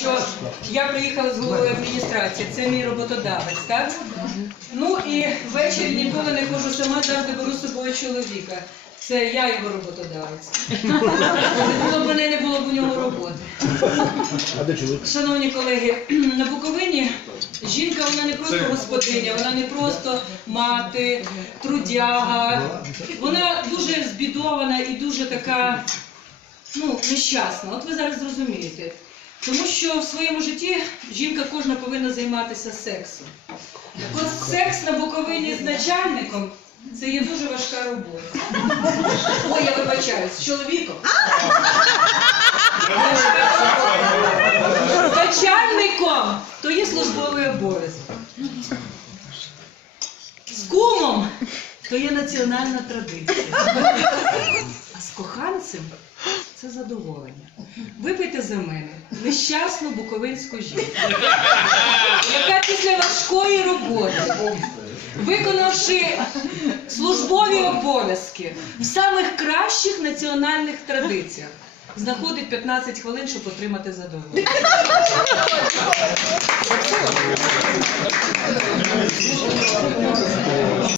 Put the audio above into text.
що я приїхала з головою адміністрації, це мій роботодавець, так? Ну і ввечері ніколи не ходжу сама, завжди беру з собою чоловіка. Це я його роботодавець. Не було б мене, не було б у нього роботи. Шановні колеги, на Буковині жінка вона не просто господиня, вона не просто мати, трудяга. Вона дуже збідована і дуже така ну, нещасна. От ви зараз зрозумієте. Тому що в своєму житті жінка кожна повинна займатися сексом. Так от секс на Буковині з начальником це є дуже важка робота. Ой, я вибачаюсь, з чоловіком. З начальником то є службовий обов'язок. З кумом то є національна традиція. А з коханцем це задоволення. Випийте за мене нещасну буковинську жінку, яка після важкої роботи, виконавши службові обов'язки в самих кращих національних традиціях, знаходить 15 хвилин, щоб отримати задоволення.